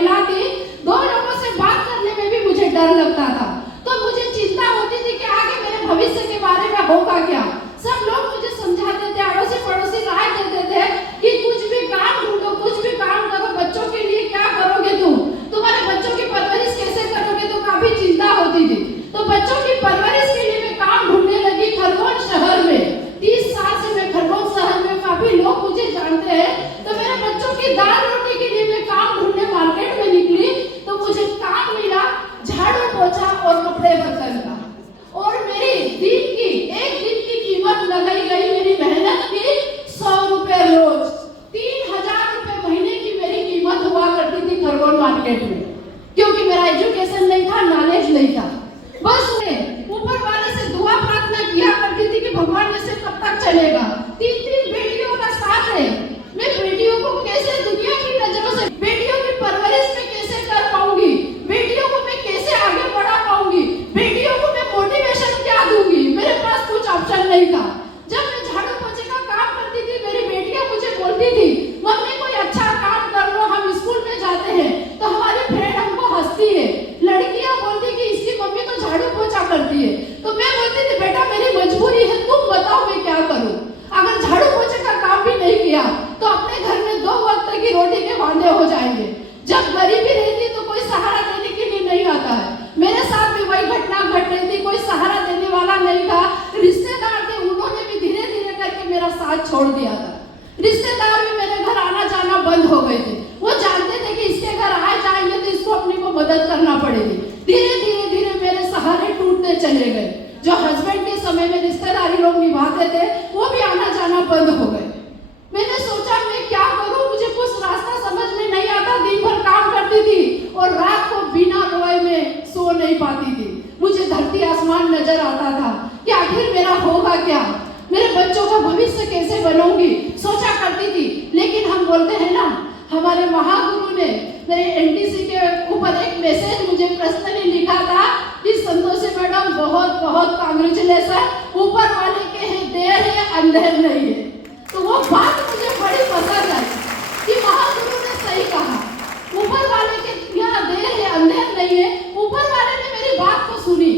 महिला थी, दो लोगों से बात करने में भी मुझे डर लगता था। तो मुझे चिंता होती थी कि आगे मेरे भविष्य के बारे में होगा क्या। सब लोग मुझे समझाते थे, अड़ोसी पड़ोसी राय देते थे कि कुछ भी काम ढूंढो, कुछ भी काम करो, बच्चों के लिए क्या करोगे तुम, तुम्हारे बच्चों की परवरिश कैसे करोगे, तो काफी चिंता होती थी। तो बच्चों की परवरिश के लिए मैं काम ढूंढने लगी खरगोन शहर में। 30 साल से मैं खरगोन शहर में, काफी लोग मुझे जानते हैं। तो मेरे बच्चों की दाल रोटी के लिए मैं काम ढूंढने मार्केट में निकली। तो मुझे काम मिला झाड़ू पोछा और कपड़े बर्तन का, और मेरी एक दिन की कीमत लगाई गई मेरी मेहनत की 100 रुपए रोज। 3000 रुपए महीने की मेरी कीमत हुआ करती थी खरगोन मार्केट में, क्योंकि मेरा एजुकेशन नहीं था, नॉलेज नहीं था। बस ऊपर वाले से दुआ प्रार्थना किया करती थी कि भगवान जैसे कब तक चलेगा। 3 बेटियों का साथ है, मैं बेटियों को कैसे दुनिया की नजरों से, बेटियों की परवरिश में कैसे कर पाऊंगी, बेटियों को मैं कैसे आगे बढ़ा पाऊंगी, बेटियों को मैं मोटिवेशन क्या दूंगी। मेरे पास कुछ ऑप्शन नहीं था। जब मैं झाड़ू पोछे का काम करती थी, मेरी बेटियां मुझे बोलती थी, मम्मी कोई अच्छा काम कर लो, हम स्कूल में जाते हैं तो हमारी फ्रेंड हमको हंसती है। लड़कियां बोलती कि इसकी मम्मी तो झाड़ू पोछा करती है। तो मैं बोलती थी बेटा मेरी मजबूरी है, तुम बताओ मैं क्या करूं। अगर झाड़ू पोछे का काम भी नहीं किया तो अपने घर में 2 वक्त की रोटी के वांदे हो जाएंगे। जब गरीबी रहती तो कोई सहारा देने के लिए नहीं आता है। मेरे साथ भी वही घटना घट रही थी, कोई सहारा देने वाला नहीं था। रिश्तेदार थे, उन्होंने भी धीरे धीरे करके मेरा साथ छोड़ दिया था। रिश्तेदार भी मेरे घर आना जाना बंद हो गए थे। वो जानते थे कि इसके घर आए जाएंगे तो इसको अपने को मदद करना पड़ेगी। धीरे धीरे मेरे सहारे टूटते चले गए। जो हस्बैंड के समय में रिश्तेदारी लोग निभाते थे वो भी आना जाना बंद हो गए। मैंने सोचा मैं क्या करूं, मुझे कुछ रास्ता समझ में नहीं आता। दिन भर काम करती थी और रात को बिना रोए में सो नहीं पाती थी। मुझे धरती आसमान नजर आता था कि आखिर मेरा होगा क्या, मेरे बच्चों का भविष्य कैसे बनूंगी, सोचा करती थी। लेकिन हम बोलते हैं ना, हमारे महागुरु ने मेरे एनटीसी के ऊपर एक मैसेज मुझे पर्सनली लिखा था कि संतोषी मैडम बहुत बहुत कांग्रेचुलेशन, ऊपर वाले के हैं देर है अंधेर नहीं है। तो वो बात मुझे बड़ी पसंद आई कि महागुरु ने सही कहा, ऊपर वाले के यहाँ देर है अंधेर नहीं है। ऊपर वाले ने मेरी बात को सुनी।